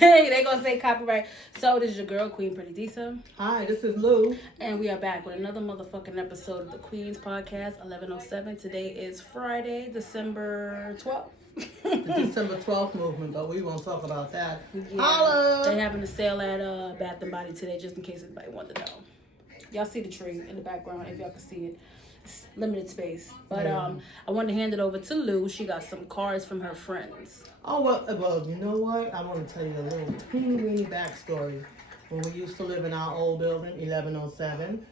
They gonna say copyright. So this is your girl, Queen Pretty Decent. Hi, this is Lou. And we are back with another motherfucking episode of the Queens Podcast, 1107. Today is Friday, December 12th. The December 12th movement, but we won't talk about that. Yeah. Holla! They having a sale at Bath and Body today, just in case anybody wanted to know. Y'all see the tree in the background, if y'all can see it. It's limited space. But I wanted to hand it over to Lou. She got some cards from her friends. Oh, well, you know what? I want to tell you a little teeny weeny backstory. When we used to live in our old building, 1107,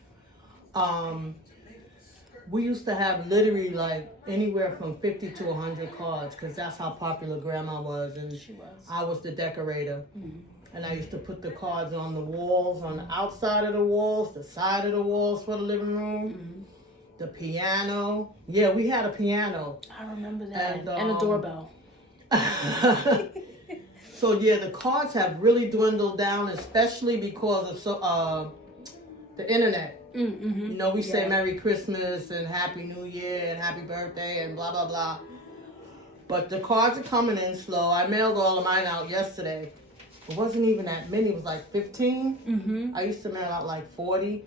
we used to have literally like anywhere from 50 to 100 cards because that's how popular Grandma was. And She was. I was the decorator. Mm-hmm. And I used to put the cards on the walls, on the outside of the walls, the side of the walls for the living room, the piano. Yeah, we had a piano. I remember that. And a doorbell. So yeah, the cards have really dwindled down, especially because of the internet. Mm-hmm. You know, we say Merry Christmas and Happy New Year and Happy Birthday and blah, blah, blah. But the cards are coming in slow. I mailed all of mine out yesterday. It wasn't even that many. It was like 15. Mm-hmm. I used to mail out like 40.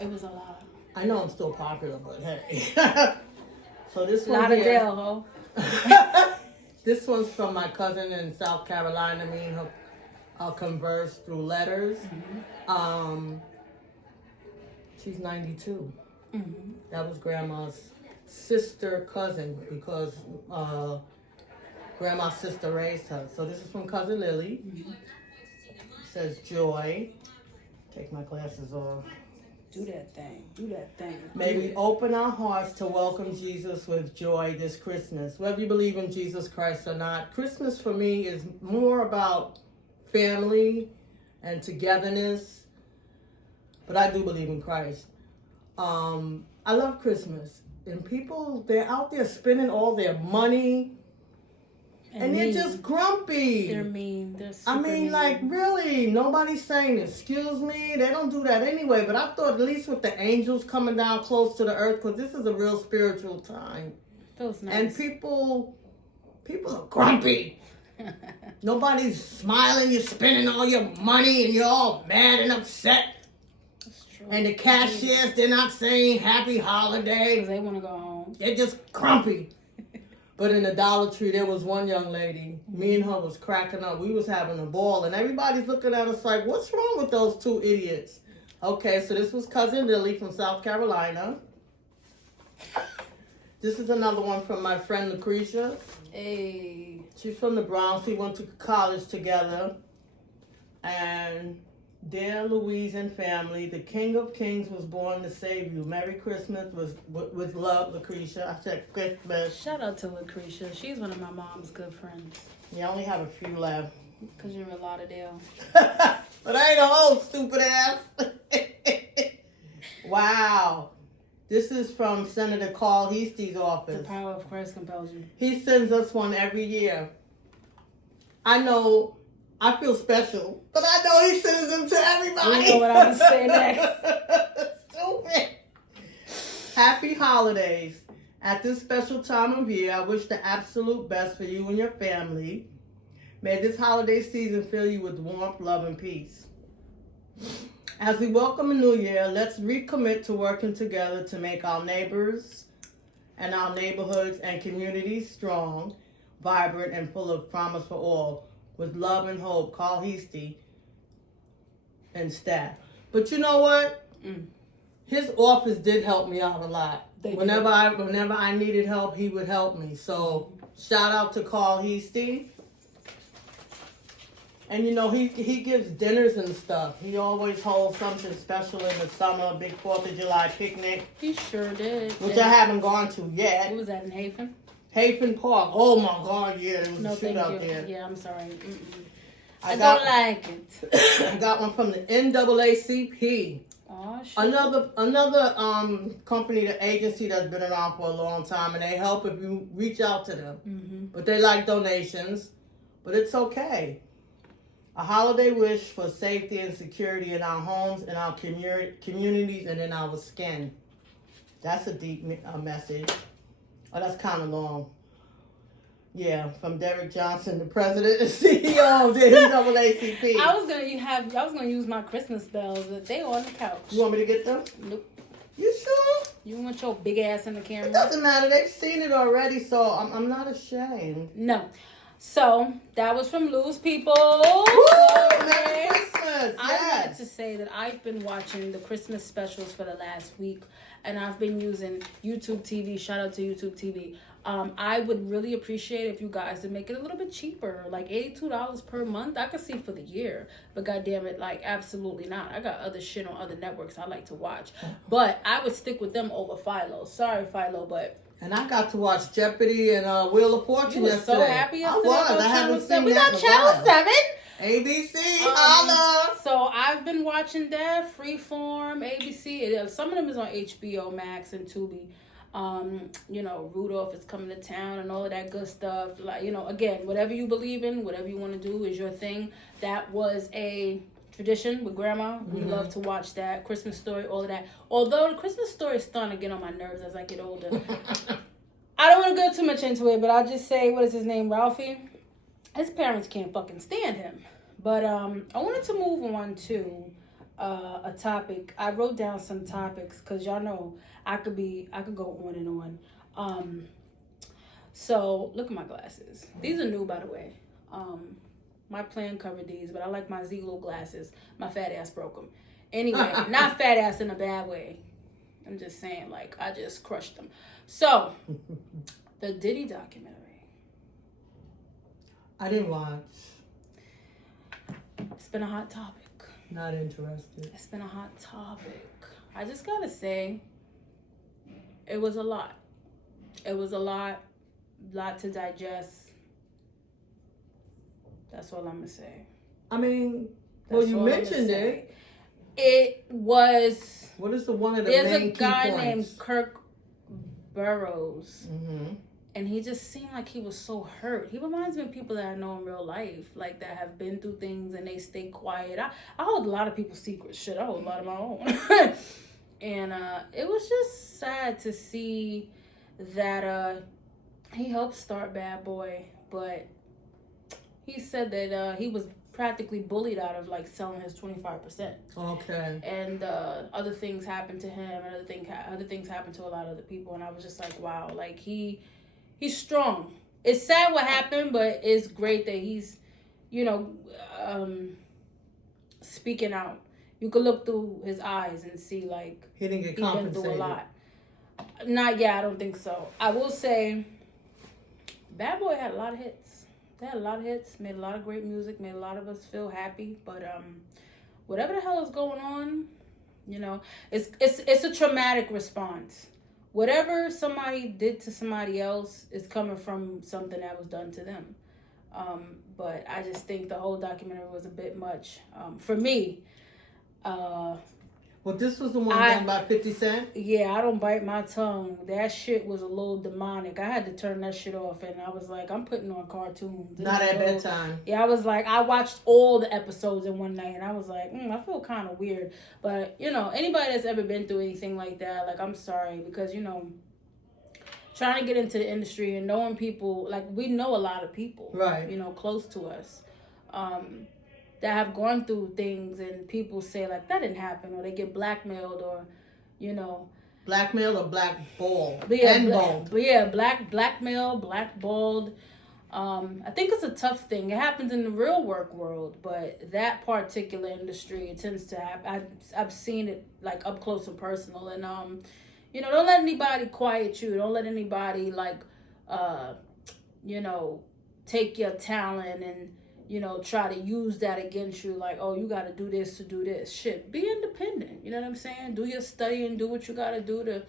It was a lot. I know I'm still popular, but hey. So this one Not a here, deal, ho. this one's from my cousin in South Carolina. Me and her converse through letters. She's 92. Mm-hmm. That was Grandma's sister cousin because Grandma's sister raised her. So this is from Cousin Lily. Mm-hmm. It says joy. Take my glasses off. Do that thing. Do that thing. May we open our hearts to welcome Jesus with joy this Christmas. Whether you believe in Jesus Christ or not, Christmas for me is more about family and togetherness. But I do believe in Christ. I love Christmas. And people, they're out there spending all their money. And they're just grumpy. They're mean. They're super I mean, mean. like, really, nobody's saying, excuse me. They don't do that anyway. But I thought at least with the angels coming down close to the earth, because this is a real spiritual time. Feels nice. And people are grumpy. Nobody's smiling. You're spending all your money and you're all mad and upset. That's true. And the cashiers, they're not saying happy holiday. Because they want to go home. They're just grumpy. But in the Dollar Tree, there was one young lady. Me and her was cracking up. We was having a ball. And everybody's looking at us like, what's wrong with those two idiots? Okay, so this was Cousin Lily from South Carolina. This is another one from my friend Lucretia. Hey. She's from the Bronx. We went to college together. And dear Louise and family, the King of Kings was born to save you. Merry Christmas with love, Lucretia. I said Christmas. Shout out to Lucretia. She's one of my mom's good friends. Yeah, I only have a few left. Because you're in Lauderdale. But I ain't a whole stupid ass. Wow. This is from Senator Carl Heastie's office. The power of Christ compels you. He sends us one every year. I know I feel special, but I know he sends them to everybody. You know what I was saying next. Stupid. Happy holidays. At this special time of year, I wish the absolute best for you and your family. May this holiday season fill you with warmth, love, and peace. As we welcome a new year, let's recommit to working together to make our neighbors and our neighborhoods and communities strong, vibrant, and full of promise for all. With love and hope, Carl Heastie and staff. But you know what? His office did help me out a lot. Whenever I needed help, he would help me. So shout out to Carl Heastie. And you know, he gives dinners and stuff. He always holds something special in the summer, a big 4th of July picnic. He sure did. Which I haven't gone to yet. What was that, in Haven? Haven Park. Oh my God, yeah, there was a shoot out there. Yeah, I'm sorry. I don't like it. I got one from the NAACP. Oh, shit. Another company, the agency that's been around for a long time, and they help if you reach out to them. But they like donations, but it's okay. A holiday wish for safety and security in our homes, in our communities, and in our skin. That's a deep message. Oh, that's kind of long. Yeah, from Derek Johnson, the president and CEO of the NAACP. I was gonna use my Christmas bells, but they on the couch. You want me to get them? Nope. You sure? You want your big ass in the It camera? doesn't matter. They've seen it already, so I'm not ashamed. No. So that was from Lou's people. Woo! Merry Christmas! I wanted Yes. to say that I've been watching the Christmas specials for the last week, and I've been using YouTube TV. Shout out to YouTube TV. I would really appreciate if you guys would make it a little bit cheaper, like $82 per month. I could see for the year, but goddamn it, like absolutely not. I got other shit on other networks I like to watch, but I would stick with them over Philo. Sorry, Philo, but. And I got to watch Jeopardy and Wheel of Fortune You were yesterday. so happy yesterday. I was. I haven't seen We that got in a Channel while. 7. ABC, holla! So I've been watching that, Freeform, ABC. Some of them is on HBO Max and Tubi. You know, Rudolph is coming to town and all of that good stuff. Like, you know, again, whatever you believe in, whatever you want to do is your thing. That was a tradition with Grandma. We love to watch that. Christmas Story, all of that. Although the Christmas Story is starting to get on my nerves as I get older. I don't want to go too much into it, but I'll just say, what is his name, Ralphie? His parents can't fucking stand him. But I wanted to move on to a topic. I wrote down some topics because y'all know I could go on and on. So look at my glasses. These are new, by the way. My plan covered these, but I like my Zelo glasses. My fat ass broke them. Anyway, not fat ass in a bad way. I'm just saying, like, I just crushed them. So, the Diddy documentary. I didn't watch. It's been a hot topic. Not interested. It's been a hot topic. I just gotta say, it was a lot. It was a lot to digest. That's all I'm gonna say. I mean, well, you mentioned it. It was. What is the one of the There's main a key guy points? named Kirk Burroughs. Mm-hmm. And he just seemed like he was so hurt. He reminds me of people that I know in real life, like that have been through things and they stay quiet. I hold a lot of people's secrets. Shit, I hold a lot of my own. And it was just sad to see that he helped start Bad Boy, but he said that he was practically bullied out of like selling his 25%. Okay. And other things happened to him, and other things happened to a lot of other people. And I was just like, wow, like he's strong. It's sad what happened, but it's great that he's, you know, speaking out. You could look through his eyes and see like He didn't get he's been compensated. through a lot. Not yet, I don't think so. I will say, Bad Boy had a lot of hits. They had a lot of hits, made a lot of great music, made a lot of us feel happy. But whatever the hell is going on, you know, it's a traumatic response. Whatever somebody did to somebody else is coming from something that was done to them. But I just think the whole documentary was a bit much for me. Well, this was the one done by 50 Cent? Yeah, I don't bite my tongue. That shit was a little demonic. I had to turn that shit off, and I was like, I'm putting on cartoons. Not at bedtime. Yeah, I was like, I watched all the episodes in one night, and I was like, I feel kind of weird. But, you know, anybody that's ever been through anything like that, like, I'm sorry, because, you know, trying to get into the industry and knowing people, like, we know a lot of people, right? You know, close to us, that have gone through things, and people say like that didn't happen, or they get blackmailed, or, you know, blackmail or blackballed. But yeah, blackmail, blackballed. I think it's a tough thing. It happens in the real work world, but that particular industry, it tends to happen. I've seen it like up close and personal, and you know, don't let anybody quiet you. Don't let anybody like you know, take your talent and, you know, try to use that against you. Like, oh, you got to do this to do this. Shit, be independent. You know what I'm saying? Do your study and do what you got to do to,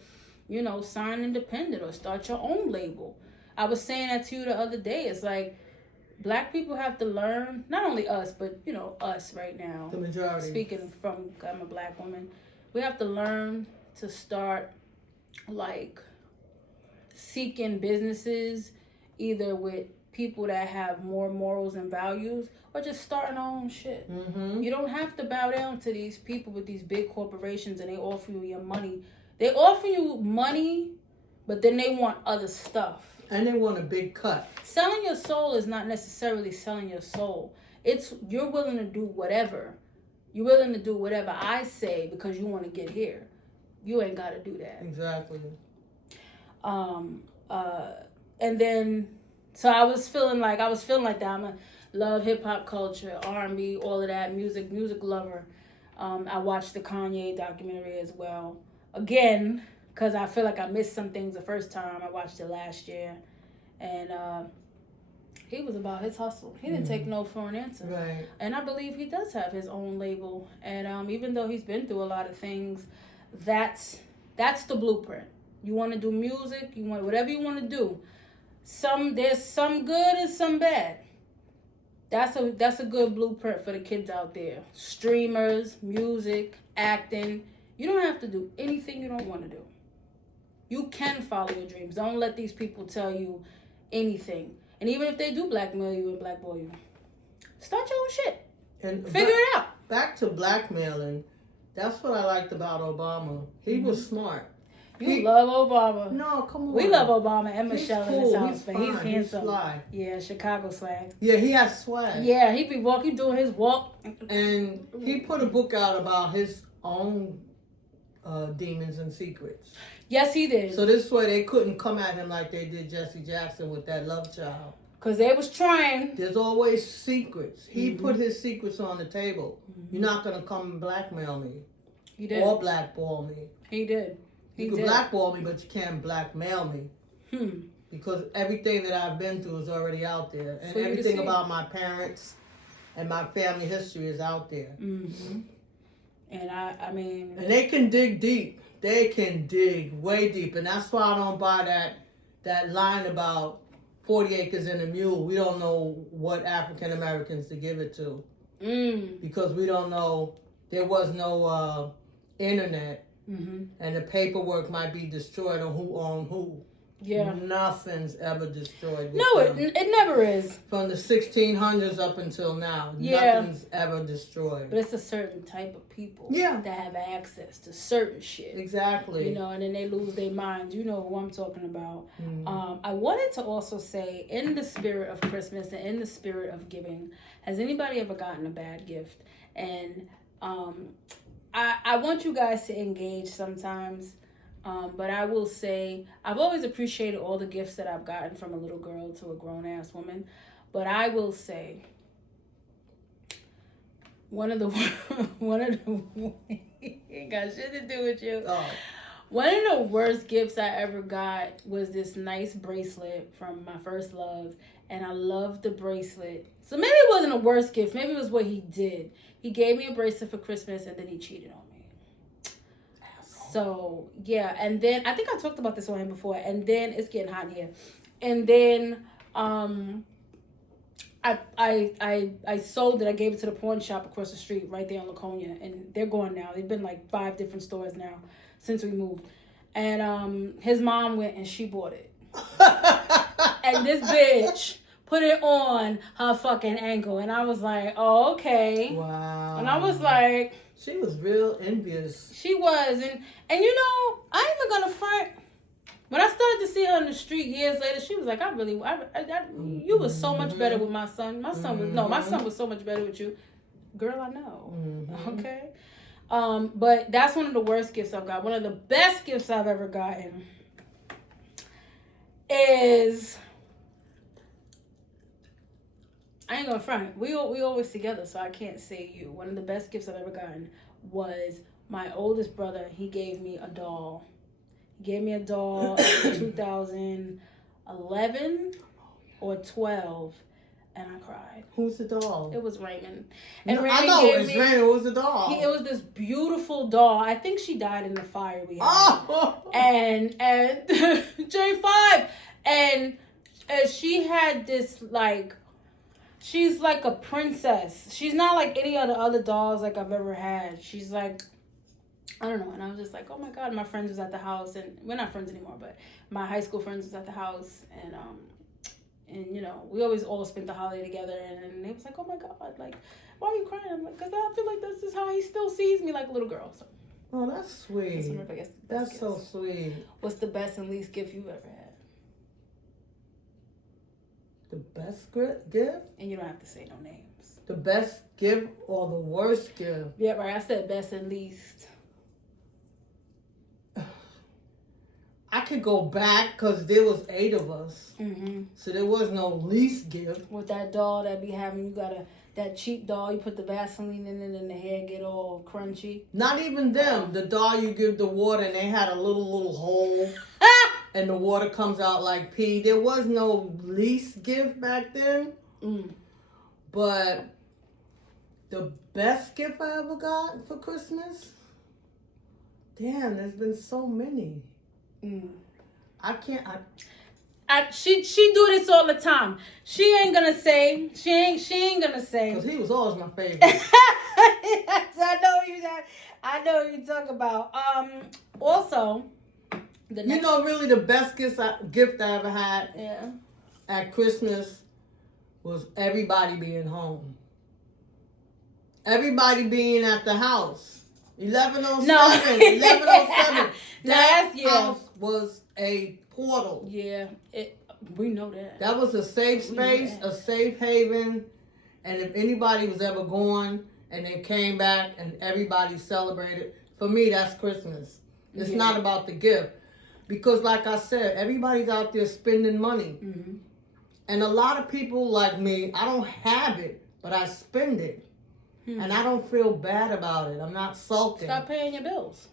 you know, sign independent or start your own label. I was saying that to you the other day. It's like, black people have to learn, not only us, but, you know, us right now. The majority. Speaking from, I'm a black woman. We have to learn to start, like, seeking businesses either with people that have more morals and values, or just starting our own shit. Mm-hmm. You don't have to bow down to these people with these big corporations, and they offer you your money. They offer you money, but then they want other stuff. And they want a big cut. Selling your soul is not necessarily selling your soul. It's you're willing to do whatever. You're willing to do whatever I say because you want to get here. You ain't got to do that. Exactly. And then, so I was feeling like that. I'm a love hip hop culture, R&B, all of that, music lover. I watched the Kanye documentary as well. Again, because I feel like I missed some things the first time. I watched it last year. And he was about his hustle. He didn't take no for an answer. Right. And I believe he does have his own label. And even though he's been through a lot of things, that's the blueprint. You want to do music, you want whatever you want to do. There's some good and some bad. That's a good blueprint for the kids out there. Streamers, music, acting. You don't have to do anything you don't want to do. You can follow your dreams. Don't let these people tell you anything. And even if they do blackmail you and blackball you, start your own shit. And figure it out. Back to blackmailing. That's what I liked about Obama. He was smart. You love Obama. No, come on. We love Obama and Michelle cool. in this house, he's but fine. he's handsome. He's fly. Yeah, Chicago swag. Yeah, he has swag. Yeah, he be walking, doing his walk. And he put a book out about his own demons and secrets. Yes, he did. So this way they couldn't come at him like they did Jesse Jackson with that love child. Because they was trying. There's always secrets. He put his secrets on the table. You're not going to come and blackmail me. He did. Or blackball me. He did. You can blackball me, but you can't blackmail me. Because everything that I've been through is already out there. And everything about my parents and my family history is out there. Mm-hmm. And I mean... And they can dig deep. They can dig way deep. And that's why I don't buy that line about 40 acres and a mule. We don't know what African Americans to give it to. Because we don't know. There was no internet. And the paperwork might be destroyed on who owned who. Yeah. Nothing's ever destroyed. No, it never is. From the 1600s up until now, nothing's ever destroyed. But it's a certain type of people that have access to certain shit. Exactly. You know, and then they lose their minds. You know who I'm talking about. I wanted to also say, in the spirit of Christmas and in the spirit of giving, has anybody ever gotten a bad gift? And I want you guys to engage sometimes, but I will say I've always appreciated all the gifts that I've gotten from a little girl to a grown-ass woman, but I will say one of the it got shit to do with you. One of the worst gifts I ever got was this nice bracelet from my first love, and I loved the bracelet. So maybe it wasn't a worst gift. Maybe it was what he did. He gave me a bracelet for Christmas, and then he cheated on me. So, yeah. And then, I think I talked about this on him before. And then, it's getting hot in here. And then, I sold it. I gave it to the pawn shop across the street, right there in Laconia. And they're gone now. They've been like 5 different stores now since we moved. And his mom went and she bought it. And this bitch put it on her fucking ankle. And I was like, oh, okay. Wow. And I was like... She was real envious. She was. And you know, I ain't even gonna front. When I started to see her in the street years later, she was like, you was so much better with my son. My son was so much better with you. Girl, I know. Okay? But that's one of the worst gifts I've got. One of the best gifts I've ever gotten is... I ain't gonna front. We always together, so I can't say you. One of the best gifts I've ever gotten was my oldest brother. He gave me a doll. He gave me a doll in 2011 or 12, and I cried. Who's the doll? It was Raymond. And no, Raymond I know it's Raymond. Who's the doll? It was this beautiful doll. I think she died in the fire we had. Oh. And J5, and she had this like. She's like a princess. She's not like any of the other dolls like I've ever had. She's like, I don't know. And I was just like, oh my God, my friends was at the house. And we're not friends anymore, but my high school friends was at the house. And you know, we always all spent the holiday together. And it was like, oh my God, like, why are you crying? I'm like, because I feel like this is how he still sees me like a little girl. So. Oh, that's sweet. That's one of the biggest That's gifts. so sweet. What's the best and least gift you've ever had? The best gift? And you don't have to say no names. The best gift or the worst gift? Yeah, right. I said best and least. I could go back because there was 8 of us. Mm-hmm. So there was no least gift. With that doll that be having, you got that cheap doll, you put the Vaseline in it and the hair get all crunchy. Not even them. The doll you give the water and they had a little hole and the water comes out like pee. There was no least gift back then. Mm. But the best gift I ever got for Christmas? Damn, there's been so many. Mm. I can't. She do this all the time. She ain't gonna say. She ain't gonna say. Because he was always my favorite. I know what you talk about. Also, the next, You know, really the best gift I ever had yeah. at Christmas was everybody being home. Everybody being at the house. 1107. No. 1107. That Yeah. house was a portal. Yeah, we know that. That was a safe space, a safe haven. And if anybody was ever gone and they came back and everybody celebrated, for me, that's Christmas. It's not about the gift. Because like I said, everybody's out there spending money. Mm-hmm. And a lot of people like me, I don't have it, but I spend it. And I don't feel bad about it. I'm not sulking. Stop paying your bills.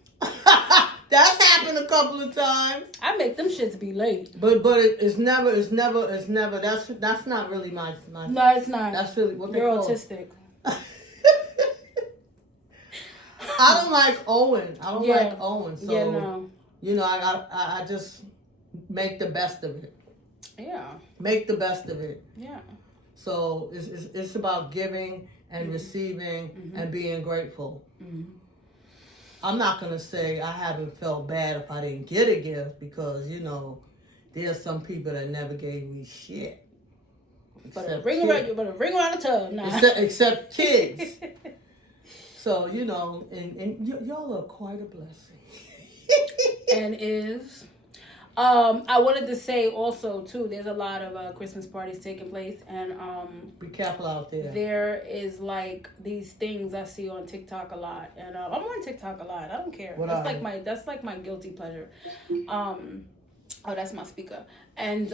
That's happened a couple of times. I make them shits be late. But it's never. That's not really my. No, it's not. That's really what You're they call autistic. I don't like Owen. I don't like Owen. So no. you know, I just make the best of it. Yeah. Make the best of it. Yeah. So it's about giving and receiving and being grateful. Mm-hmm. I'm not going to say I haven't felt bad if I didn't get a gift because, you know, there's some people that never gave me shit. But ring around the tub now. Except kids. So, you know, and y'all are quite a blessing. And I wanted to say also too, there's a lot of Christmas parties taking place, and be careful out there. There is like these things I see on TikTok a lot, and I'm on TikTok a lot. I don't care. That's like my guilty pleasure. Oh, that's my speaker. And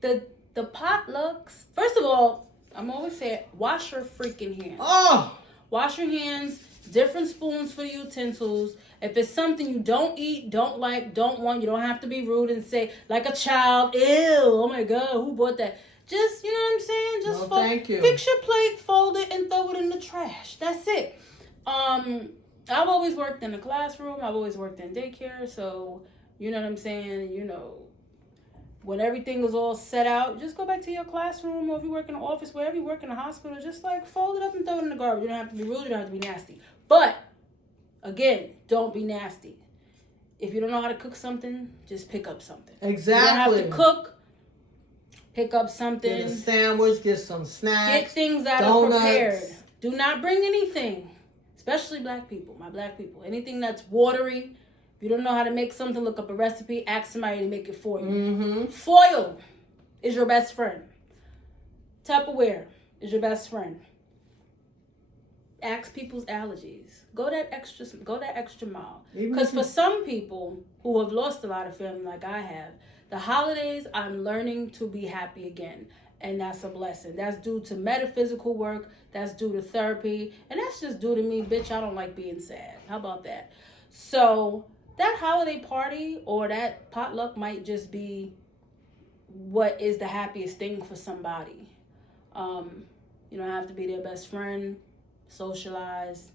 the potlucks. First of all, I'm always saying wash your freaking hands. Oh, wash your hands. Different spoons for the utensils. If it's something you don't eat, don't like, don't want, you don't have to be rude and say, like a child, ew, oh my God, who bought that? Just, you know what I'm saying? Just thank you. Fix your plate, fold it, and throw it in the trash. That's it. I've always worked in a classroom. I've always worked in daycare. So, you know what I'm saying? You know, when everything was all set out, just go back to your classroom, or if you work in an office, wherever you work in a hospital, just like fold it up and throw it in the garbage. You don't have to be rude. You don't have to be nasty. But again, don't be nasty. If you don't know how to cook something, just pick up something. Exactly. You don't have to cook. Pick up something. Get a sandwich, get some snacks. Get things that are prepared. Do not bring anything, especially black people, my black people. Anything that's watery. If you don't know how to make something, look up a recipe, ask somebody to make it for you. Mm-hmm. Foil is your best friend. Tupperware is your best friend. Ask people's allergies. Go that extra mile. Because for some people who have lost a lot of family like I have, the holidays, I'm learning to be happy again. And that's a blessing. That's due to metaphysical work. That's due to therapy. And that's just due to me. Bitch, I don't like being sad. How about that? So that holiday party or that potluck might just be what is the happiest thing for somebody. You don't have to be their best friend. Socialize.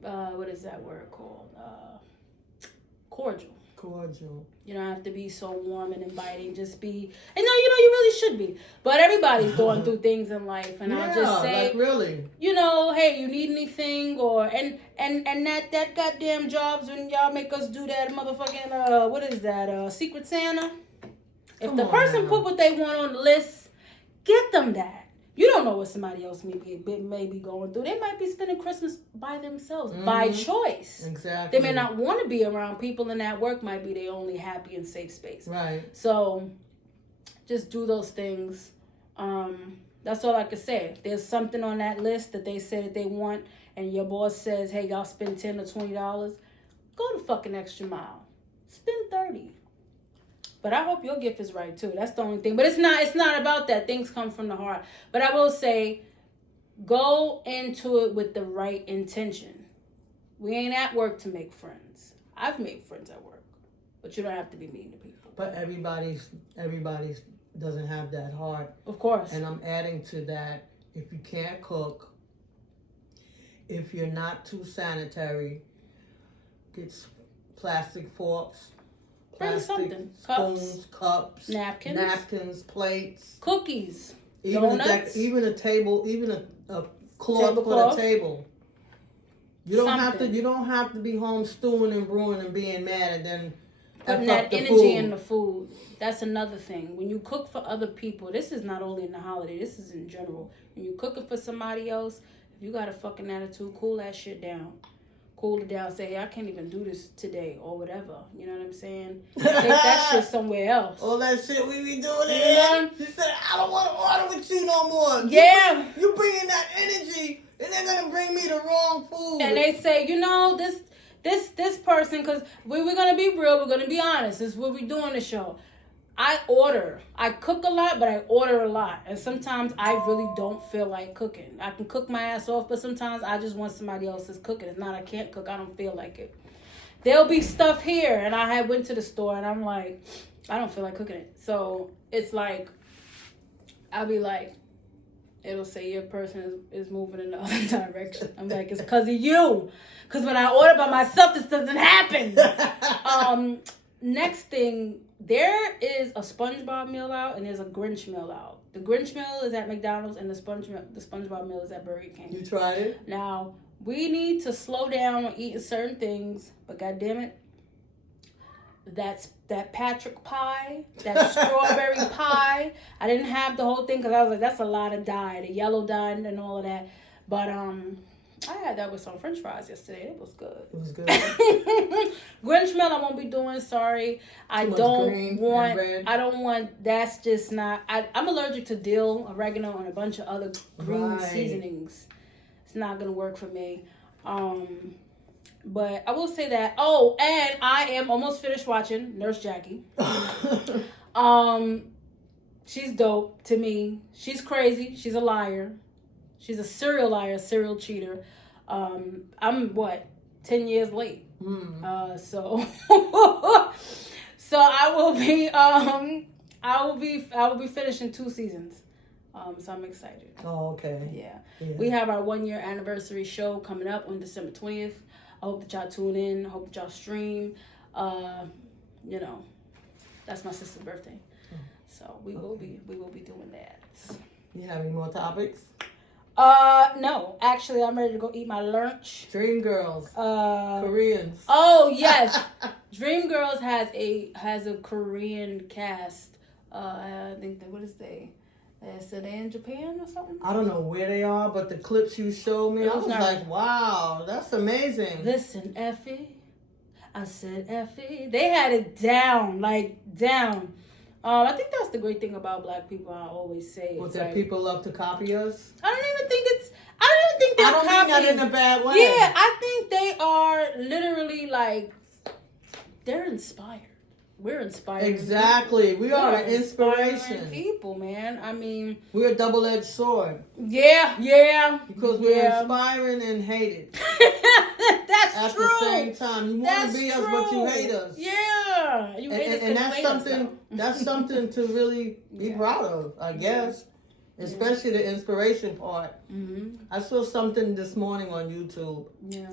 What is that word called? Cordial. You don't have to be so warm and inviting. Just be, and no, you really should be. But everybody's going through things in life, and I'll just say, like really, you know, hey, you need anything, or and that goddamn jobs when y'all make us do that motherfucking what is that Secret Santa? If the person put what they want on the list, get them that. You don't know what somebody else may be going through. They might be spending Christmas by themselves, by choice. Exactly. They may not want to be around people, and that work might be their only happy and safe space. Right. So just do those things. That's all I can say. If there's something on that list that they say that they want, and your boss says, "Hey, y'all spend $10 or $20," go the fucking extra mile. Spend $30. But I hope your gift is right too. That's the only thing. But it's not about that. Things come from the heart. But I will say, go into it with the right intention. We ain't at work to make friends. I've made friends at work, but you don't have to be mean to people. But everybody's doesn't have that heart. Of course. And I'm adding to that, if you can't cook, if you're not too sanitary, get plastic forks, Bring plastic something. spoons, cups, Napkins, plates, cookies, donuts, even a table, even a cloth for the table. You don't have to be home stewing and brewing and being mad and then putting that energy in the food. That's another thing. When you cook for other people, this is not only in the holiday, this is in general. When you cooking for somebody else, if you got a fucking attitude, cool that shit down. Cool it down. Say, hey, I can't even do this today or whatever. You know what I'm saying? Take that shit somewhere else. All that shit we be doing Yeah. He said, I don't want to order with you no more. Yeah. You bringing that energy and they're going to bring me the wrong food. And they say, this person, because we're going to be real, we're going to be honest. This is what we do on the show. I cook a lot, but I order a lot. And sometimes I really don't feel like cooking. I can cook my ass off, but sometimes I just want somebody else's cooking. It's not I can't cook, I don't feel like it. There'll be stuff here, and I went to the store, and I'm like, I don't feel like cooking it. So it's like, I'll be like, it'll say your person is moving in the other direction. I'm like, it's because of you. Because when I order by myself, this doesn't happen. Next thing, there is a SpongeBob meal out and there's a Grinch meal out. The Grinch meal is at McDonald's and the SpongeBob meal is at Burger King. You tried it? Now, we need to slow down on eating certain things, but goddammit, that Patrick pie, that strawberry pie. I didn't have the whole thing because I was like, that's a lot of dye, the yellow dye and all of that. But I had that with some French fries yesterday. It was good. It was good. Grinch meal I won't be doing. Sorry, I don't want. That's just not. I'm allergic to dill, oregano, and a bunch of other green seasonings. It's not gonna work for me. But I will say that. Oh, and I am almost finished watching Nurse Jackie. She's dope to me. She's crazy. She's a liar. She's a serial liar, serial cheater. I'm 10 years late. So I will be finishing 2 seasons. So I'm excited. Oh, okay. Yeah. We have our 1-year anniversary show coming up on December 20th. I hope that y'all tune in. I hope that y'all stream. That's my sister's birthday. So we will be doing that. You have any more topics? No. Actually, I'm ready to go eat my lunch. Dreamgirls. Koreans. Oh yes. Dreamgirls has a Korean cast. I think what is they? So they in Japan or something? I don't know where they are, but the clips you showed me, I was like, wow, that's amazing. Listen, Effie. I said, Effie. They had it down. I think that's the great thing about black people. I always say What, that people love to copy us? I don't even think they're I don't copying. mean that in a bad way. Yeah, I think they are literally they're inspired. We're inspired. Exactly. We are an inspiration. People, man. I mean, we're a double-edged sword. Yeah. Because we're inspiring and hated. That's At true. the same time, you want to be us, but you hate us. Yeah. You hate us, and that's something to really be proud of, I guess. Especially the inspiration part. Mm-hmm. I saw something this morning on YouTube. Yeah.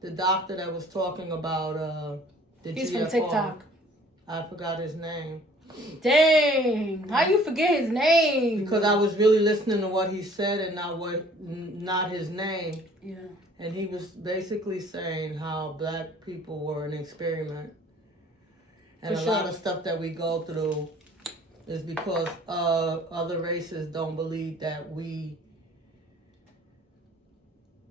The doctor that was talking about He's GFR. from TikTok. I forgot his name. Dang. How you forget his name? Because I was really listening to what he said and not his name. Yeah. And he was basically saying how black people were an experiment. And a lot of stuff that we go through is because other races don't believe that we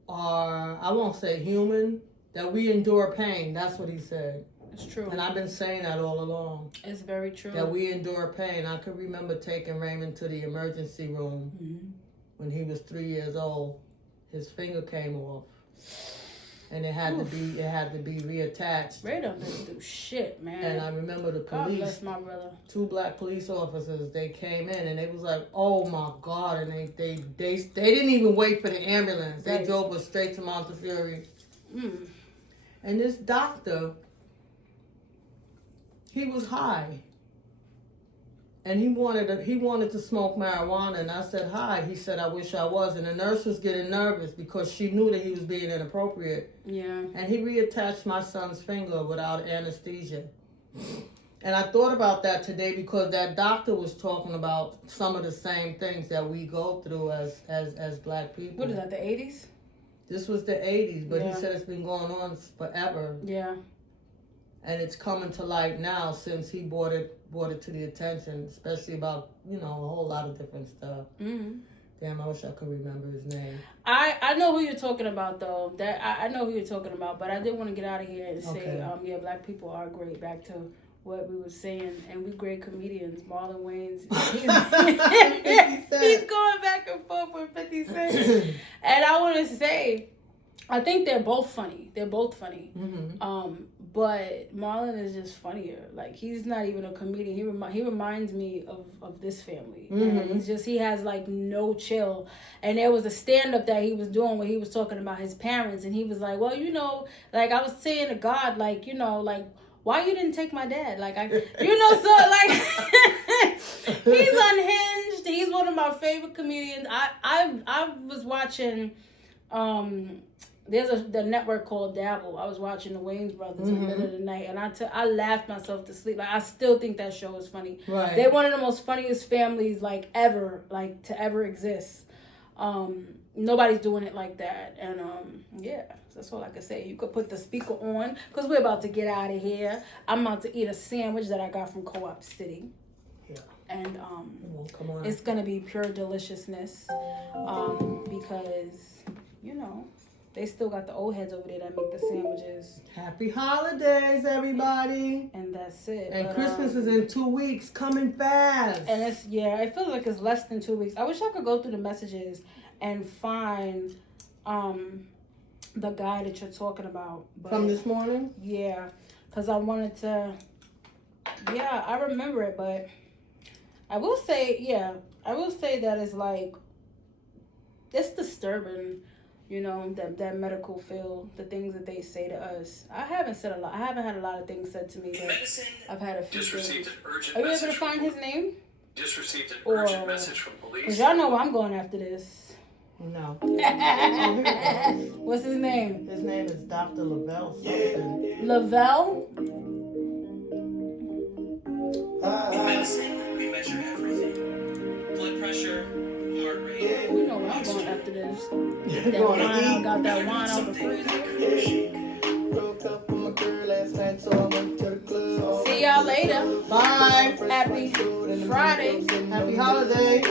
are, I won't say human, that we endure pain. That's what he said. It's true. And I've been saying that all along. It's very true. That we endure pain. I could remember taking Raymond to the emergency room when he was 3 years old. His finger came off. And it had to be reattached. Ray done been through shit, man. And I remember the God police, bless my brother. 2 black police officers, they came in and they was like, oh my God. And they didn't even wait for the ambulance. They drove us straight to Montefiore. And this doctor, he was high. And he wanted to smoke marijuana, and I said, hi. He said, I wish I was. And the nurse was getting nervous because she knew that he was being inappropriate. Yeah. And he reattached my son's finger without anesthesia. And I thought about that today because that doctor was talking about some of the same things that we go through as black people. What is that, the 80s? This was the 80s, but he said it's been going on forever. Yeah. And it's coming to light now since he brought it to the attention, especially about, a whole lot of different stuff. Damn, I wish I could remember his name. I know who you're talking about, though. That I know who you're talking about, but I did want to get out of here and say, black people are great. Back to what we were saying, and we great comedians. Marlon Wayans, he's going back and forth with 50 Cent. And I want to say, I think they're both funny. They're both funny. But Marlon is just funnier. Like, he's not even a comedian. He reminds me of this family. And he has like no chill. And there was a stand-up that he was doing where he was talking about his parents, and he was like, well, like I was saying to God, like, like, why you didn't take my dad? Like, so like he's unhinged. He's one of my favorite comedians. I was watching there's the network called Dabble. I was watching the Wayans brothers in the middle of the night, and I laughed myself to sleep. Like, I still think that show is funny. Right. They're one of the most funniest families like ever, like to ever exist. Nobody's doing it like that, and that's all I can say. You could put the speaker on because we're about to get out of here. I'm about to eat a sandwich that I got from Co-op City. Yeah. And come on. It's gonna be pure deliciousness, because they still got the old heads over there that make the sandwiches. Happy holidays, everybody. And that's it. And Christmas is in 2 weeks, coming fast. And it feels like it's less than 2 weeks. I wish I could go through the messages and find the guy that you're talking about. But, from this morning? Yeah, because I wanted to, I remember it, but I will say that it's like, it's disturbing. That medical field, the things that they say to us. I haven't had a lot of things said to me, but I've had a few things. Are you able to find his name? Just received an urgent message from police. Because y'all know where I'm going after this. No. What's his name? His name is Dr. Lavelle something. Lavelle? In medicine, we measure everything. Blood pressure, heart rate. We know where I'm going after this. You're going to eat. Got that wine out the freezer. Broke up with my girl last night, so I went to the club. See y'all later. Bye. Happy Friday. Happy holiday.